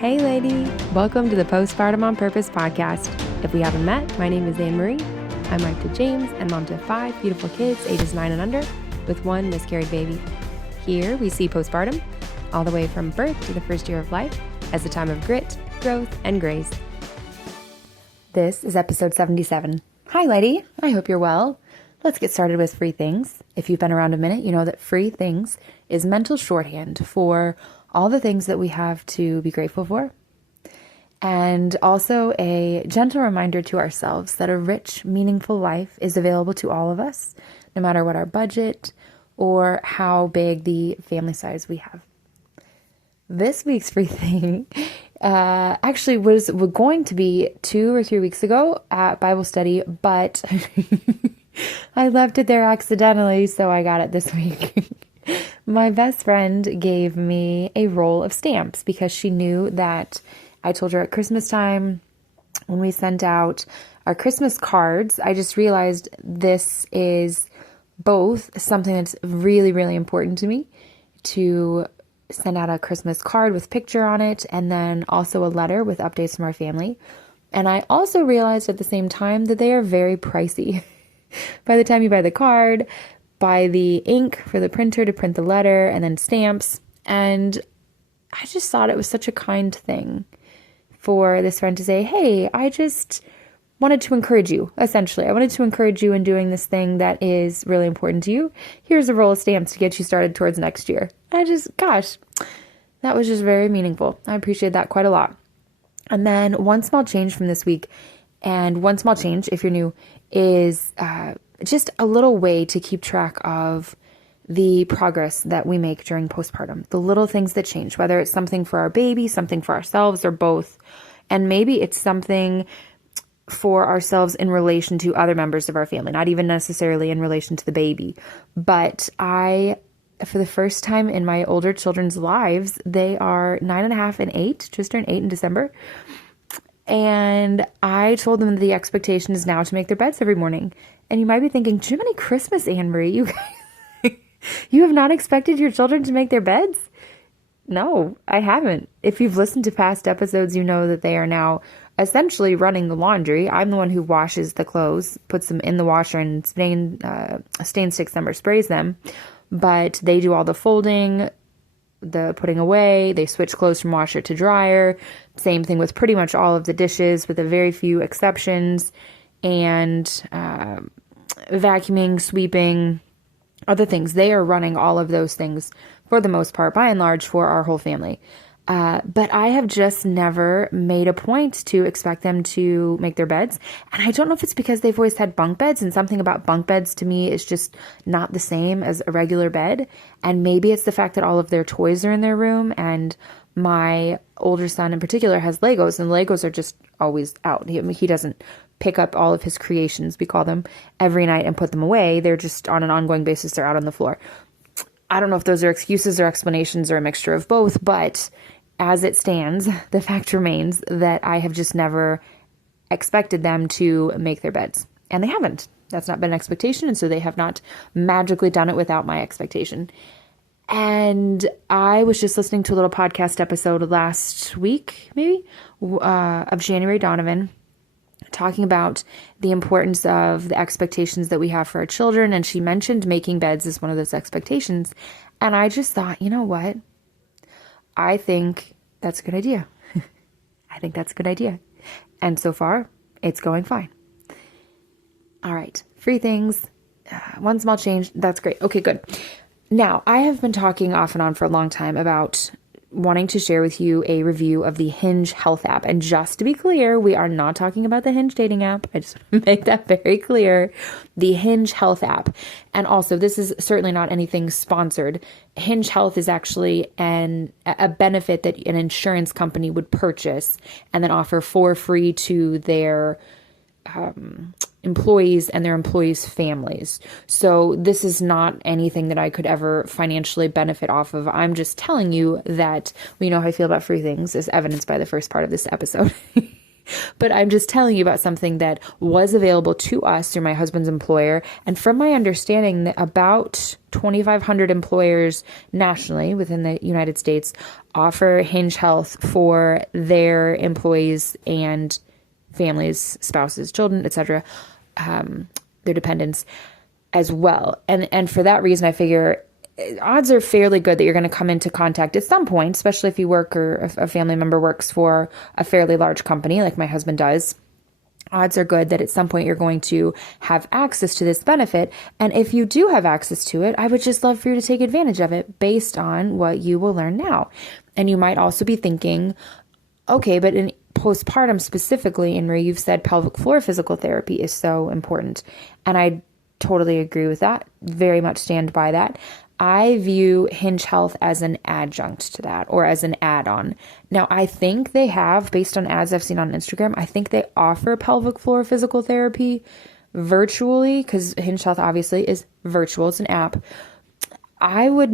Hey lady, welcome to the Postpartum on Purpose podcast. If we haven't met, my name is Anne Marie. I'm wife to James and mom to 5 beautiful kids, ages 9 and under, with 1 miscarried baby. Here we see postpartum, all the way from birth to the first year of life, as a time of grit, growth, and grace. This is episode 77. Hi lady, I hope you're well. Let's get started with free things. If you've been around a minute, you know that free things is mental shorthand for all the things that we have to be grateful for. And also a gentle reminder to ourselves that a rich, meaningful life is available to all of us, no matter what our budget or how big the family size we have. This week's free thing actually was going to be 2 or 3 weeks ago at Bible study, but I left it there accidentally, so I got it this week. My best friend gave me a roll of stamps because she knew that I told her at Christmas time when we sent out our Christmas cards, I just realized this is both something that's really, really important to me to send out a Christmas card with picture on it and then also a letter with updates from our family. And I also realized at the same time that they are very pricey. By the time you buy the card, buy the ink for the printer to print the letter, and then stamps. And I just thought it was such a kind thing for this friend to say, hey, I just wanted to encourage you, essentially. I wanted to encourage you in doing this thing that is really important to you. Here's a roll of stamps to get you started towards next year. Gosh, that was just very meaningful. I appreciate that quite a lot. And then one small change from this week, and one small change, if you're new, is just a little way to keep track of the progress that we make during postpartum, the little things that change, whether it's something for our baby, something for ourselves, or both. And maybe it's something for ourselves in relation to other members of our family, not even necessarily in relation to the baby. But for the first time in my older children's lives, they are 9.5 and 8, just turned 8 in December. And I told them that the expectation is now to make their beds every morning. And you might be thinking, Jiminy Christmas, Anne Marie, you guys, you have not expected your children to make their beds? No, I haven't. If you've listened to past episodes, you know that they are now essentially running the laundry. I'm the one who washes the clothes, puts them in the washer and stain sticks them or sprays them. But they do all the folding, the putting away, they switch clothes from washer to dryer. Same thing with pretty much all of the dishes with a very few exceptions. And vacuuming, sweeping, other things. They are running all of those things for the most part, by and large, for our whole family. But I have just never made a point to expect them to make their beds. And I don't know if it's because they've always had bunk beds, and something about bunk beds to me is just not the same as a regular bed. And maybe it's the fact that all of their toys are in their room, and my older son in particular has Legos, and Legos are just always out. He doesn't pick up all of his creations, we call them, every night and put them away. They're just on an ongoing basis. They're out on the floor. I don't know if those are excuses or explanations or a mixture of both, but as it stands, the fact remains that I have just never expected them to make their beds. And they haven't. That's not been an expectation, and so they have not magically done it without my expectation. And I was just listening to a little podcast episode last week, maybe, of January Donovan, talking about the importance of the expectations that we have for our children. And she mentioned making beds as one of those expectations. And I just thought, you know what? I think that's a good idea. I think that's a good idea. And so far, it's going fine. All right. Free things. One small change. That's great. Okay, good. Now, I have been talking off and on for a long time about wanting to share with you a review of the Hinge Health app. And just to be clear, we are not talking about the Hinge dating app. I just want to make that very clear. The Hinge Health app. And also, this is certainly not anything sponsored. Hinge Health is actually a benefit that an insurance company would purchase and then offer for free to their employees and their employees' families. So this is not anything that I could ever financially benefit off of. I'm just telling you that we know how I feel about free things, as evidenced by the first part of this episode. But I'm just telling you about something that was available to us through my husband's employer. And from my understanding, that about 2,500 employers nationally within the United States offer Hinge Health for their employees and families, spouses, children, etc., their dependents as well. And for that reason, I figure odds are fairly good that you're going to come into contact at some point, especially if you work or a family member works for a fairly large company like my husband does. Odds are good that at some point you're going to have access to this benefit. And if you do have access to it, I would just love for you to take advantage of it based on what you will learn now. And you might also be thinking, okay, but in postpartum specifically, and where you've said pelvic floor physical therapy is so important. And I totally agree with that. Very much stand by that. I view Hinge Health as an adjunct to that, or as an add-on. Now, I think they have, based on ads I've seen on Instagram, I think they offer pelvic floor physical therapy virtually, because Hinge Health obviously is virtual. It's an app. I would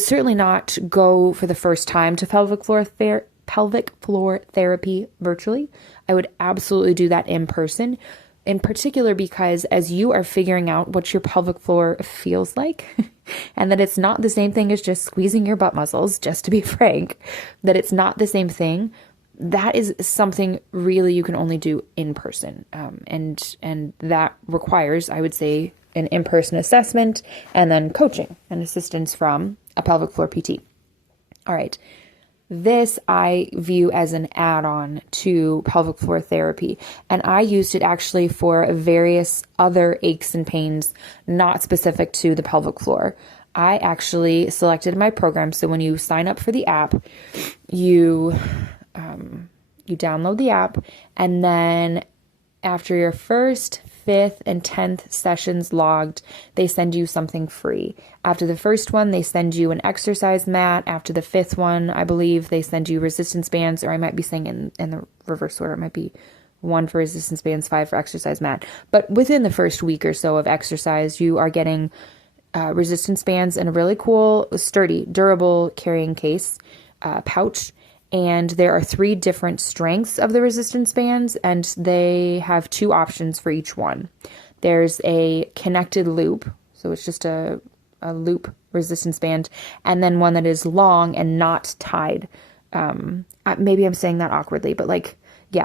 certainly not go for the first time to pelvic floor therapy virtually. I would absolutely do that in person. In particular, because as you are figuring out what your pelvic floor feels like, and that it's not the same thing as just squeezing your butt muscles, just to be frank, that it's not the same thing, that is something really you can only do in person. And that requires, I would say, an in-person assessment and then coaching and assistance from a pelvic floor PT. All right. This I view as an add-on to pelvic floor therapy, and I used it actually for various other aches and pains not specific to the pelvic floor. I actually selected my program. So when you sign up for the app, you download the app, and then after your first, 5th, and 10th sessions logged, they send you something free. After the first one, they send you an exercise mat. After the 5th one, I believe they send you resistance bands, or I might be saying in the reverse order. It might be 1 for resistance bands, 5 for exercise mat. But within the first week or so of exercise, you are getting resistance bands in a really cool, sturdy, durable carrying case pouch. And there are 3 different strengths of the resistance bands, and they have 2 options for each one. There's a connected loop, so it's just a loop resistance band, and then one that is long and not tied. Maybe I'm saying that awkwardly, but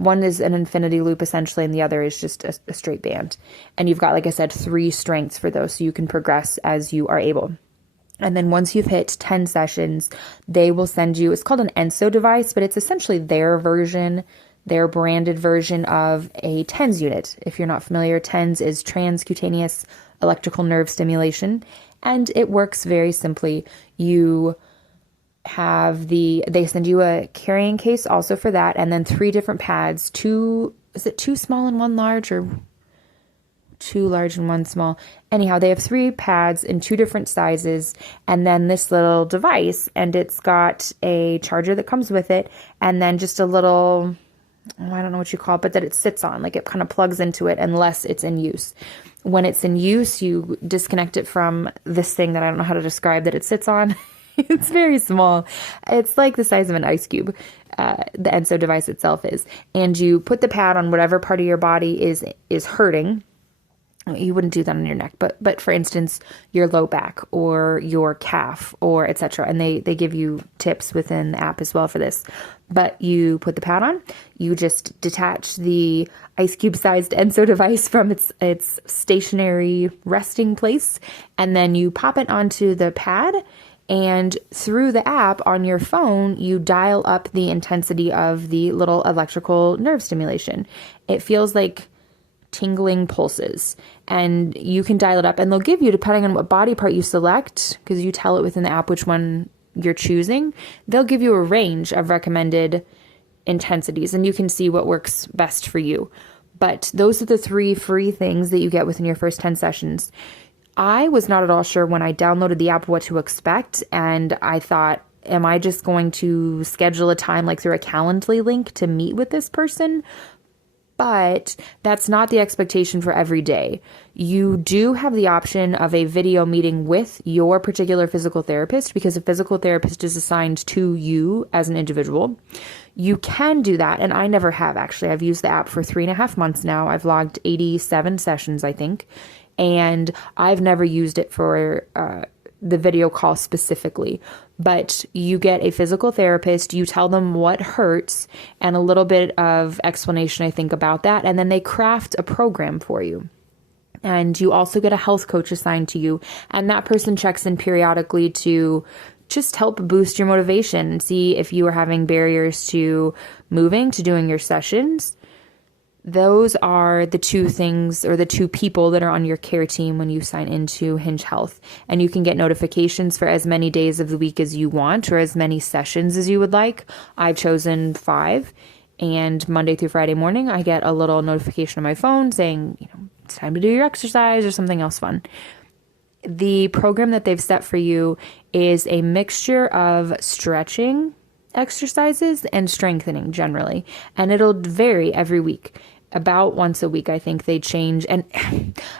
one is an infinity loop essentially, and the other is just a straight band. And you've got, like I said, 3 strengths for those, so you can progress as you are able. And then once you've hit 10 sessions, they will send you, it's called an ENSO device, but it's essentially their branded version of a TENS unit. If you're not familiar, TENS is transcutaneous electrical nerve stimulation, and it works very simply. They send you a carrying case also for that, and then 3 different pads, 2 small and 1 large, or 2 large and 1 small. Anyhow, they have 3 pads in 2 different sizes, and then this little device, and it's got a charger that comes with it, and then just a little, I don't know what you call it, but that it sits on, like it kind of plugs into it unless it's in use. When it's in use, you disconnect it from this thing that I don't know how to describe that it sits on. It's very small. It's like the size of an ice cube. The ENSO device itself is. And you put the pad on whatever part of your body is hurting. You wouldn't do that on your neck, but for instance, your low back or your calf or etc. And they give you tips within the app as well for this. But you put the pad on, you just detach the ice cube sized ENSO device from its stationary resting place, and then you pop it onto the pad, and through the app on your phone, you dial up the intensity of the little electrical nerve stimulation. It feels like tingling pulses, and you can dial it up, and they'll give you, depending on what body part you select, because you tell it within the app which one you're choosing, they'll give you a range of recommended intensities, and you can see what works best for you. But those are the 3 free things that you get within your first 10 sessions. I was not at all sure when I downloaded the app what to expect, and I thought, am I just going to schedule a time like through a Calendly link to meet with this person? But that's not the expectation for every day. You do have the option of a video meeting with your particular physical therapist, because a physical therapist is assigned to you as an individual. You can do that, and I never have, actually. I've used the app for 3.5 months now. I've logged 87 sessions, I think, and I've never used it for the video call specifically. But you get a physical therapist, you tell them what hurts, and a little bit of explanation, I think, about that, and then they craft a program for you. And you also get a health coach assigned to you, and that person checks in periodically to just help boost your motivation and see if you are having barriers to moving, to doing your sessions. Those are the two things, or the two people that are on your care team when you sign into Hinge Health. And you can get notifications for as many days of the week as you want, or as many sessions as you would like. I've chosen 5. And Monday through Friday morning, I get a little notification on my phone saying, it's time to do your exercise or something else fun. The program that they've set for you is a mixture of stretching exercises and strengthening generally. And it'll vary every week. About once a week, I think they change. And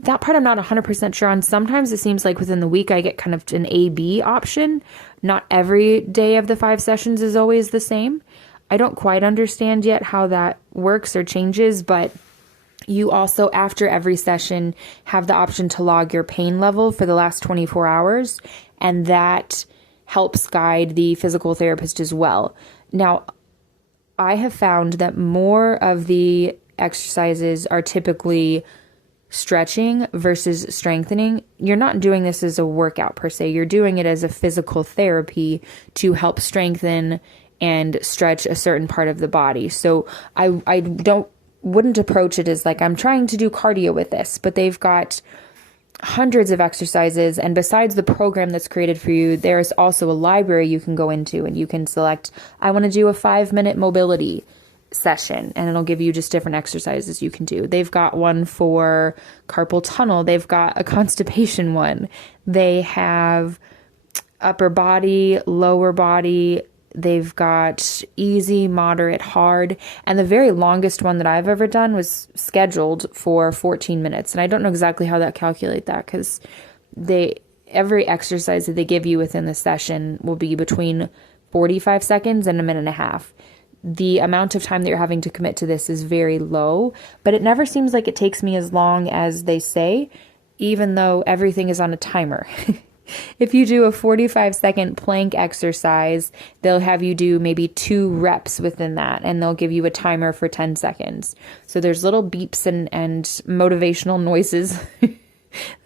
that part I'm not 100% sure on. Sometimes it seems like within the week I get kind of an A-B option. Not every day of the 5 sessions is always the same. I don't quite understand yet how that works or changes, but you also, after every session, have the option to log your pain level for the last 24 hours, and that helps guide the physical therapist as well. Now, I have found that more of the exercises are typically stretching versus strengthening. You're not doing this as a workout per se. You're doing it as a physical therapy to help strengthen and stretch a certain part of the body. So I wouldn't approach it as like, I'm trying to do cardio with this, but they've got hundreds of exercises. And besides the program that's created for you, there's also a library you can go into, and you can select, I want to do a 5-minute mobility session, and it'll give you just different exercises you can do. They've got one for carpal tunnel. They've got a constipation one. They have upper body, lower body. They've got easy, moderate, hard. And the very longest one that I've ever done was scheduled for 14 minutes. And I don't know exactly how that calculate that, because every exercise that they give you within the session will be between 45 seconds and a minute and a half. The amount of time that you're having to commit to this is very low, but it never seems like it takes me as long as they say, even though everything is on a timer. If you do a 45-second plank exercise, they'll have you do maybe 2 reps within that, and they'll give you a timer for 10 seconds. So there's little beeps and motivational noises.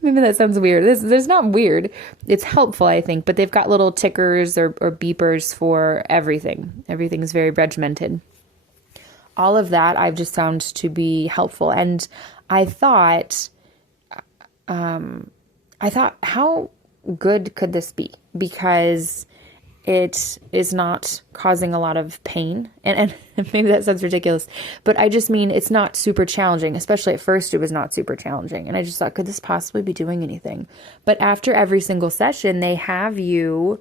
Maybe that sounds weird. There's not weird. It's helpful, I think, but they've got little tickers or beepers for everything. Everything's very regimented. All of that I've just found to be helpful. And I thought, how good could this be? Because it is not causing a lot of pain. And maybe that sounds ridiculous, but I just mean it's not super challenging. Especially at first, it was not super challenging. And I just thought, could this possibly be doing anything? But after every single session, they have you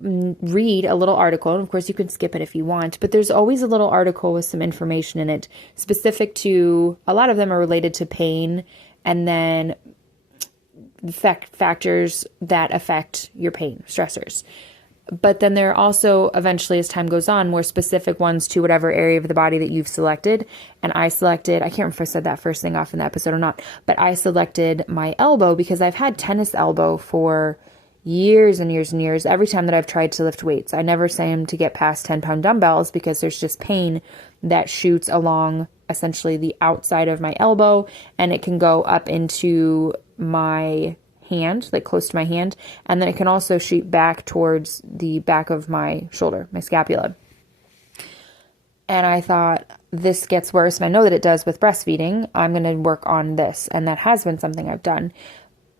read a little article. And of course, you can skip it if you want, but there's always a little article with some information in it specific to, a lot of them are related to pain, and then factors that affect your pain, stressors. But then there are also, eventually as time goes on, more specific ones to whatever area of the body that you've selected. And I selected, I can't remember if I said that first thing off in the episode or not, but I selected my elbow because I've had tennis elbow for years and years and years. Every time that I've tried to lift weights, I never seem to get past 10-pound dumbbells because there's just pain that shoots along essentially the outside of my elbow, and it can go up into my hand, like close to my hand, and then it can also shoot back towards the back of my shoulder, my scapula. And I thought, this gets worse, and I know that it does with breastfeeding. I'm going to work on this, and that has been something I've done.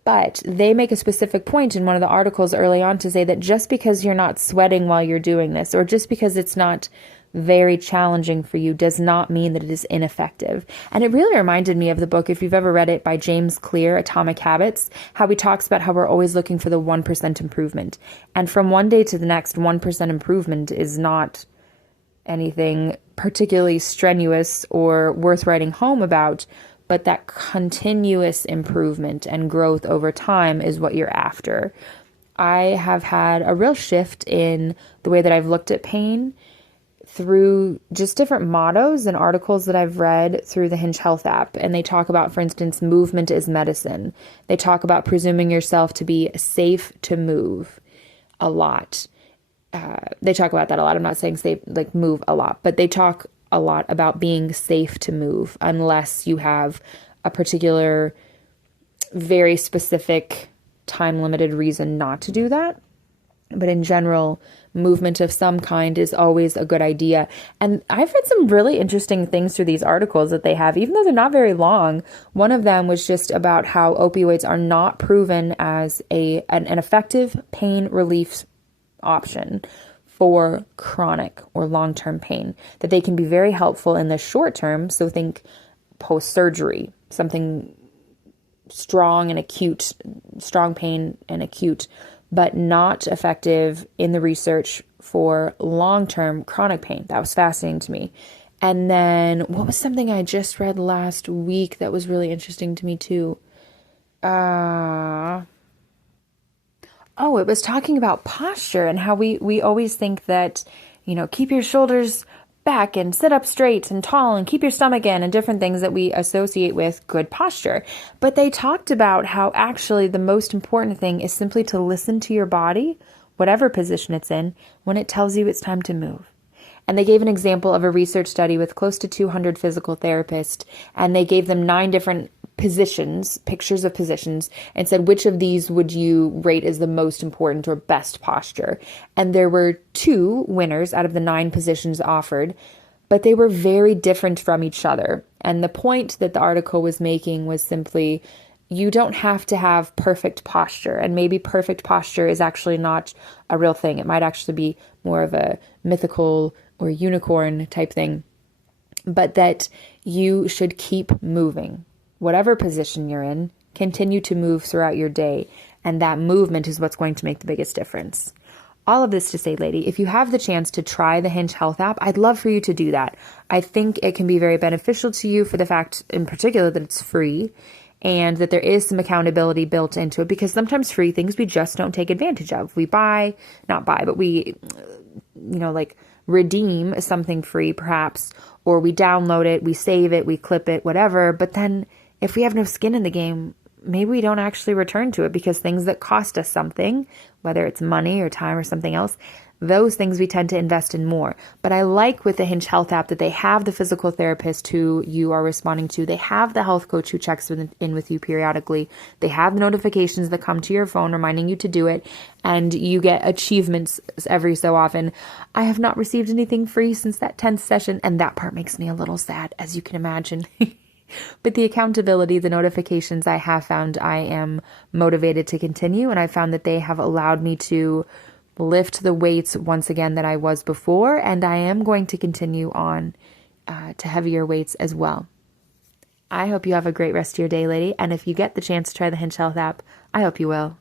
But they make a specific point in one of the articles early on to say that just because you're not sweating while you're doing this, or just because it's not very challenging for you, does not mean that it is ineffective. And it really reminded me of the book, if you've ever read it, by James Clear, Atomic Habits, how he talks about how we're always looking for the 1% improvement. And from one day to the next, 1% improvement is not anything particularly strenuous or worth writing home about, but that continuous improvement and growth over time is what you're after. I have had a real shift in the way that I've looked at pain through just different mottos and articles that I've read through the Hinge Health app. And they talk about, for instance, movement is medicine. They talk about presuming yourself to be safe to move a lot. They talk about that a lot. I'm not saying safe, like move a lot, but they talk a lot about being safe to move unless you have a particular, very specific, time-limited reason not to do that. But in general, movement of some kind is always a good idea. And I've read some really interesting things through these articles that they have, even though they're not very long. One of them was just about how opioids are not proven as an effective pain relief option for chronic or long-term pain, that they can be very helpful in the short term. So think post-surgery, something strong and acute, strong pain and acute, but not effective in the research for long-term chronic pain. That was fascinating to me. And then what was something I just read last week that was really interesting to me too? It was talking about posture and how we always think that, keep your shoulders back and sit up straight and tall and keep your stomach in and different things that we associate with good posture. But they talked about how actually the most important thing is simply to listen to your body, whatever position it's in, when it tells you it's time to move. And they gave an example of a research study with close to 200 physical therapists, and they gave them 9 different positions, pictures of positions, and said, which of these would you rate as the most important or best posture? And there were 2 winners out of the 9 positions offered, but they were very different from each other. And the point that the article was making was simply, you don't have to have perfect posture, and maybe perfect posture is actually not a real thing. It might actually be more of a mythical or unicorn type thing, but that you should keep moving. Whatever position you're in, continue to move throughout your day, and that movement is what's going to make the biggest difference. All of this to say, lady, if you have the chance to try the Hinge Health app, I'd love for you to do that. I think it can be very beneficial to you for the fact in particular that it's free and that there is some accountability built into it, because sometimes free things we just don't take advantage of. We redeem something free perhaps, or we download it, we save it, we clip it, whatever. But then if we have no skin in the game, maybe we don't actually return to it, because things that cost us something, whether it's money or time or something else, those things we tend to invest in more. But I like with the Hinge Health app that they have the physical therapist who you are responding to. They have the health coach who checks in with you periodically. They have the notifications that come to your phone reminding you to do it. And you get achievements every so often. I have not received anything free since that 10th session. And that part makes me a little sad, as you can imagine. But the accountability, the notifications, I have found I am motivated to continue. And I found that they have allowed me to lift the weights once again that I was before, and I am going to continue on to heavier weights as well. I hope you have a great rest of your day, lady, and if you get the chance to try the Hinge Health app, I hope you will.